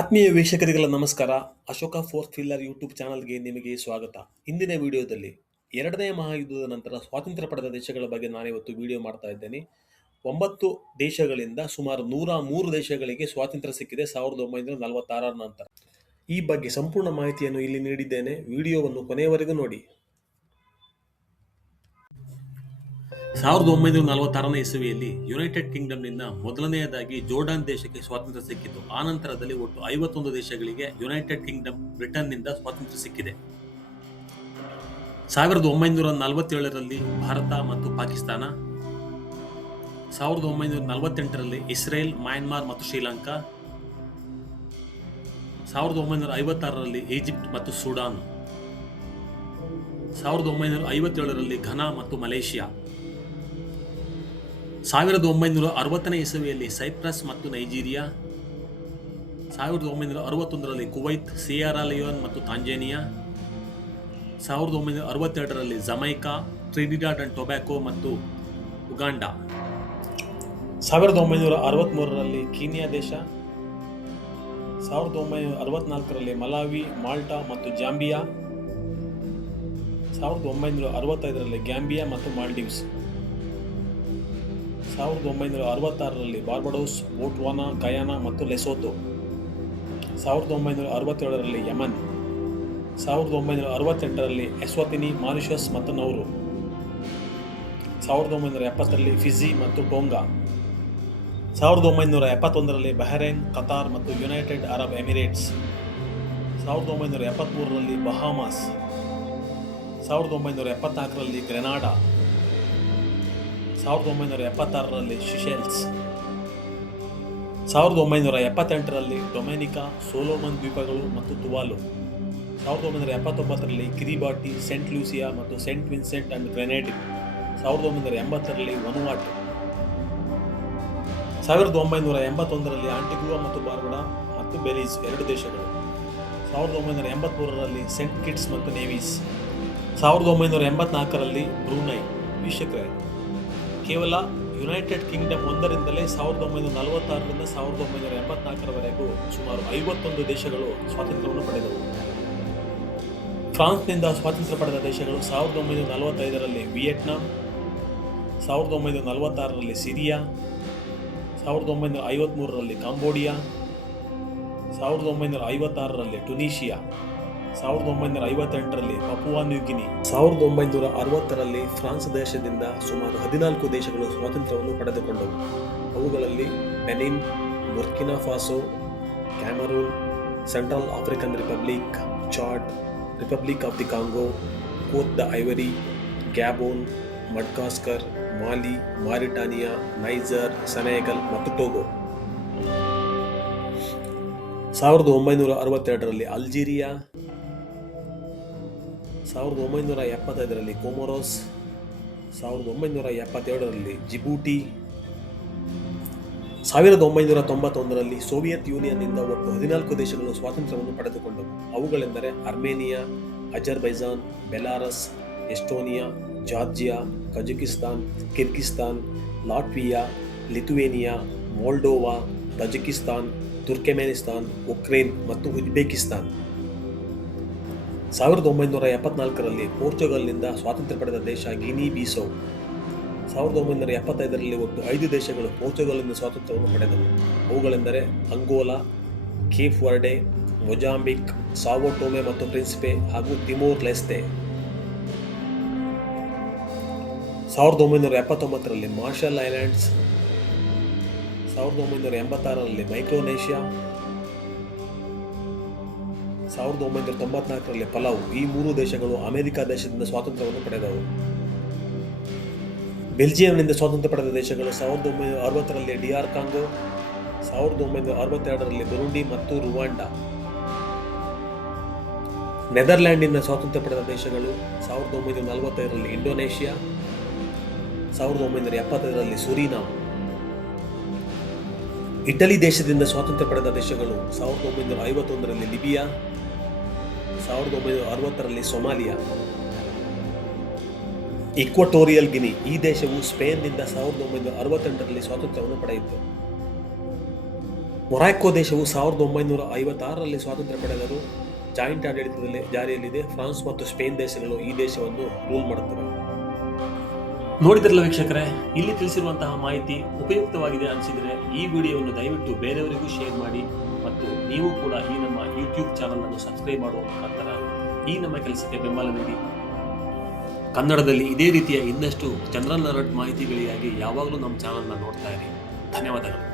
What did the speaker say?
ಆತ್ಮೀಯ ವೀಕ್ಷಕರಿಗೆಲ್ಲ ನಮಸ್ಕಾರ. Ashoka fourth filler YouTube ಚಾನಲ್ಗೆ ನಿಮಗೆ ಸ್ವಾಗತ. ಇಂದಿನ ವಿಡಿಯೋದಲ್ಲಿ ಎರಡನೇ ಮಹಾಯುದ್ಧದ ನಂತರ ಸ್ವಾತಂತ್ರ್ಯ ಪಡೆದ ದೇಶಗಳ ಬಗ್ಗೆ ನಾನಿವತ್ತು ವಿಡಿಯೋ ಮಾಡ್ತಾ ಇದ್ದೇನೆ. 9 ದೇಶಗಳಿಂದ ಸುಮಾರು 103 ದೇಶಗಳಿಗೆ ಸ್ವಾತಂತ್ರ್ಯ ಸಿಕ್ಕಿದೆ 1946ರ ನಂತರ. ಈ ಬಗ್ಗೆ ಸಂಪೂರ್ಣ ಮಾಹಿತಿಯನ್ನು ಇಲ್ಲಿ ನೀಡಿದ್ದೇನೆ. ವಿಡಿಯೋವನ್ನು ಕೊನೆಯವರೆಗೂ ನೋಡಿ. 1946ನೇ ಇಸವಿಯಲ್ಲಿ ಯುನೈಟೆಡ್ ಕಿಂಗ್ಡಮ್ನಿಂದ ಮೊದಲನೆಯದಾಗಿ ಜೋರ್ಡಾನ್ ದೇಶಕ್ಕೆ ಸ್ವಾತಂತ್ರ್ಯ ಸಿಕ್ಕಿತು. ಆನಂತರದಲ್ಲಿ ಒಟ್ಟು 51 ದೇಶಗಳಿಗೆ ಯುನೈಟೆಡ್ ಕಿಂಗ್ಡಮ್ ಬ್ರಿಟನ್ನಿಂದ ಸ್ವಾತಂತ್ರ್ಯ ಸಿಕ್ಕಿದೆ. 1947ರಲ್ಲಿ ಭಾರತ ಮತ್ತು ಪಾಕಿಸ್ತಾನ, 1948ರಲ್ಲಿ ಇಸ್ರೇಲ್, ಮಯನ್ಮಾರ್ ಮತ್ತು ಶ್ರೀಲಂಕಾ, 1956ರಲ್ಲಿ ಈಜಿಪ್ಟ್ ಮತ್ತು ಸುಡಾನ್, 1957ರಲ್ಲಿ ಘನಾ ಮತ್ತು ಮಲೇಷಿಯಾ, 1960ನೇ ಇಸವಿಯಲ್ಲಿ ಸೈಪ್ರಸ್ ಮತ್ತು ನೈಜೀರಿಯಾ, 1961ರಲ್ಲಿ ಕುವೈತ್, ಸಿಯೆರಾ ಲಿಯೋನ್ ಮತ್ತು ತಾಂಜೇನಿಯಾ, 1962ರಲ್ಲಿ ಜಮೈಕಾ, ಟ್ರಿನಿಡಾಡ್ ಅಂಡ್ ಟೊಬ್ಯಾಕೊ ಮತ್ತು ಉಗಾಂಡಾ, 1963ರಲ್ಲಿ ಕೀನ್ಯಾ ದೇಶ, 1964ರಲ್ಲಿ ಮಲಾವಿ, ಮಾಲ್ಟಾ ಮತ್ತು ಜಾಂಬಿಯಾ, 1965ರಲ್ಲಿ ಗ್ಯಾಂಬಿಯಾ ಮತ್ತು ಮಾಲ್ಡೀವ್ಸ್, 1966ರಲ್ಲಿ ಬಾರ್ಬಡೋಸ್, ಬೋಟ್ವಾನಾ, ಗಯಾನಾ ಮತ್ತು ಲೆಸೋಥೊ, 1967ರಲ್ಲಿ ಯಮನ್, 1968ರಲ್ಲಿ ಎಸ್ವಾತಿನಿ, ಮಾರಿಷಸ್ ಮತ್ತು ನೌರು, 1970ರಲ್ಲಿ ಫಿಜಿ ಮತ್ತು ಟೋಂಗಾ, 1971ರಲ್ಲಿ ಬಹ್ರೈನ್, ಕತಾರ್ ಮತ್ತು ಯುನೈಟೆಡ್ ಅರಬ್ ಎಮಿರೇಟ್ಸ್, 1973ರಲ್ಲಿ ಬಹಾಮಾಸ್, 1974ರಲ್ಲಿ ಗ್ರೆನಾಡಾ, 1976ರಲ್ಲಿ ಸಿಶೆಲ್ಸ್, 1978ರಲ್ಲಿ ಡೊಮಿನಿಕಾ, ಸೊಲೊಮನ್ ದ್ವೀಪಗಳು ಮತ್ತು ತುವಾಲು, 1979ರಲ್ಲಿ ಕಿರಿಬಾಟಿ, ಸೆಂಟ್ ಲೂಸಿಯಾ ಮತ್ತು ಸೆಂಟ್ ವಿನ್ಸೆಂಟ್ ಅಂಡ್ ಗ್ರೆನೇಡಿನ್, 1980ರಲ್ಲಿ ವನುವಾಟು, 1981ರಲ್ಲಿ ಆಂಟಿಗುವಾ ಮತ್ತು ಬಾರ್ಬುಡಾ ಮತ್ತು ಬೆಲೀಸ್ 2 ದೇಶಗಳು, 1983ರಲ್ಲಿ ಸೆಂಟ್ ಕಿಟ್ಸ್ ಮತ್ತು ನೆವಿಸ್, 1984ರಲ್ಲಿ ಬ್ರೂನೈ. ವೀಕ್ಷಕರೇ, ಕೇವಲ ಯುನೈಟೆಡ್ ಕಿಂಗ್ಡಮ್ ಒಂದರಿಂದಲೇ 1946ರಿಂದ 1984ರವರೆಗೂ ಸುಮಾರು 51 ದೇಶಗಳು ಸ್ವಾತಂತ್ರ್ಯವನ್ನು ಪಡೆದವು. ಫ್ರಾನ್ಸ್ನಿಂದ ಸ್ವಾತಂತ್ರ್ಯ ಪಡೆದ ದೇಶಗಳು 1945ರಲ್ಲಿ ವಿಯೆಟ್ನಾಂ, 1946ರಲ್ಲಿ ಸಿರಿಯಾ, 1953ರಲ್ಲಿ ಕಾಂಬೋಡಿಯಾ, 1956ರಲ್ಲಿ ಟುನೀಷಿಯಾ, 1958ರಲ್ಲಿ ಪಪುವಾ ನ್ಯೂಗಿನಿ, 1960ರಲ್ಲಿ ಫ್ರಾನ್ಸ್ ದೇಶದಿಂದ ಸುಮಾರು 14 ದೇಶಗಳು ಸ್ವಾತಂತ್ರ್ಯವನ್ನು ಪಡೆದುಕೊಂಡವು. ಅವುಗಳಲ್ಲಿ Benin, Burkina Faso, Cameroon, Central African Republic, Chad, Republic of the Congo, Cote d'Ivoire, Gabon, Madagascar, Mali, Mauritania, Niger, Senegal ಮತ್ತು ಟೋಗೋ. 1962ರಲ್ಲಿ ಅಲ್ಜೀರಿಯಾ, 1975ರಲ್ಲಿ ಕೊಮೊರೋಸ್, 1977ರಲ್ಲಿ ಜಿಬೂಟಿ, 1991ರಲ್ಲಿ ಸೋವಿಯತ್ ಯೂನಿಯನ್ನಿಂದ ಒಟ್ಟು 14 ದೇಶಗಳು ಸ್ವಾತಂತ್ರ್ಯವನ್ನು ಪಡೆದುಕೊಂಡವು. ಅವುಗಳೆಂದರೆ Armenia, Azerbaijan, Belarus, Estonia, Georgia, Kazakhstan, Kyrgyzstan, Latvia, Lithuania, Moldova, Tajikistan, Turkmenistan, Ukraine ಮತ್ತು Uzbekistan. 1974ರಲ್ಲಿ ಪೋರ್ಚುಗಲ್ನಿಂದ ಸ್ವಾತಂತ್ರ್ಯ ಪಡೆದ ದೇಶ ಗಿನಿ ಬಿಸೌ. 1975ರಲ್ಲಿ ಒಟ್ಟು 5 ದೇಶಗಳು ಪೋರ್ಚುಗಲ್ನಿಂದ ಸ್ವಾತಂತ್ರ್ಯವನ್ನು ಪಡೆದವು. ಅವುಗಳೆಂದರೆ Angola, Cape Verde, Mozambique, Sao Tome ಮತ್ತು ಪ್ರಿನ್ಸಿಪೆ ಹಾಗೂ ತಿಮೋರ್ ಲೆಸ್ತೆ. 1979ರಲ್ಲಿ ಮಾರ್ಷಲ್ ಐಲ್ಯಾಂಡ್ಸ್, 1986ರಲ್ಲಿ ಮೈಕ್ರೋನೇಷಿಯಾ, 1994ರಲ್ಲಿ ಪಲಾವ್. ಈ 3 ದೇಶಗಳು ಅಮೆರಿಕ ದೇಶದಿಂದ ಸ್ವಾತಂತ್ರ್ಯವನ್ನು ಪಡೆದವು. ಬೆಲ್ಜಿಯಂನಿಂದ ಸ್ವಾತಂತ್ರ್ಯ ಪಡೆದ ದೇಶಗಳು 1960ರಲ್ಲಿ ಡಿಆರ್ ಕಾಂಗೋ, 1962ರಲ್ಲಿ ಬುರುಂಡಿ ಮತ್ತು ರುವಾಂಡಾ. ನೆದರ್ಲ್ಯಾಂಡ್ನಿಂದ ಸ್ವಾತಂತ್ರ್ಯ ಪಡೆದ ದೇಶಗಳು 1945ರಲ್ಲಿ ಇಂಡೋನೇಷಿಯಾ, 1975ರಲ್ಲಿ ಸುರಿನಾಮ್. ಇಟಲಿ ದೇಶದಿಂದ ಸ್ವಾತಂತ್ರ್ಯ ಪಡೆದ ದೇಶಗಳು 1951ರಲ್ಲಿ ಲಿಬಿಯಾ, 1960ರಲ್ಲಿ ಸೊಮಾಲಿಯಾ. ಈಕ್ವಟೋರಿಯಲ್ ಗಿನಿ. ಈ ದೇಶವು ಸ್ಪೇನ್ನಿಂದ 1968ರಲ್ಲಿ ಸ್ವಾತಂತ್ರ್ಯವನ್ನು ಪಡೆಯಿತು. ಮೊರಾಕ್ಕೊ ದೇಶವು 1956ರಲ್ಲಿ ಸ್ವಾತಂತ್ರ್ಯ ಪಡೆದರೂ ಜಾಯಿಂಟ್ ಆಡಳಿತದಲ್ಲಿ ಜಾರಿಯಲ್ಲಿದೆ. ಫ್ರಾನ್ಸ್ ಮತ್ತು ಸ್ಪೇನ್ ದೇಶಗಳು ಈ ದೇಶವನ್ನು ರೂಲ್ ಮಾಡುತ್ತವೆ. ನೋಡಿದ್ರಲ್ಲ ವೀಕ್ಷಕರೇ, ಇಲ್ಲಿ ತಿಳಿಸಿರುವಂತಹ ಮಾಹಿತಿ ಉಪಯುಕ್ತವಾಗಿದೆ ಅನಿಸಿದರೆ ಈ ವಿಡಿಯೋವನ್ನು ದಯವಿಟ್ಟು ಬೇರೆಯವರಿಗೂ ಶೇರ್ ಮಾಡಿ ಮತ್ತು ನೀವು ಕೂಡ ಈ ನಮ್ಮ ಯೂಟ್ಯೂಬ್ ಚಾನಲ್ ಅನ್ನು ಸಬ್ಸ್ಕ್ರೈಬ್ ಮಾಡುವ ಮುಖಾಂತರ ಈ ನಮ್ಮ ಕೆಲಸಕ್ಕೆ ಬೆಂಬಲ ನೀಡಿ. ಕನ್ನಡದಲ್ಲಿ ಇದೇ ರೀತಿಯ ಇನ್ನಷ್ಟು ಜನರಲ್ ಅಲರ್ಟ್ ಮಾಹಿತಿಗಳಿಗಾಗಿ ಯಾವಾಗಲೂ ನಮ್ಮ ಚಾನಲ್ನ ನೋಡ್ತಾ ಇರಿ. ಧನ್ಯವಾದಗಳು.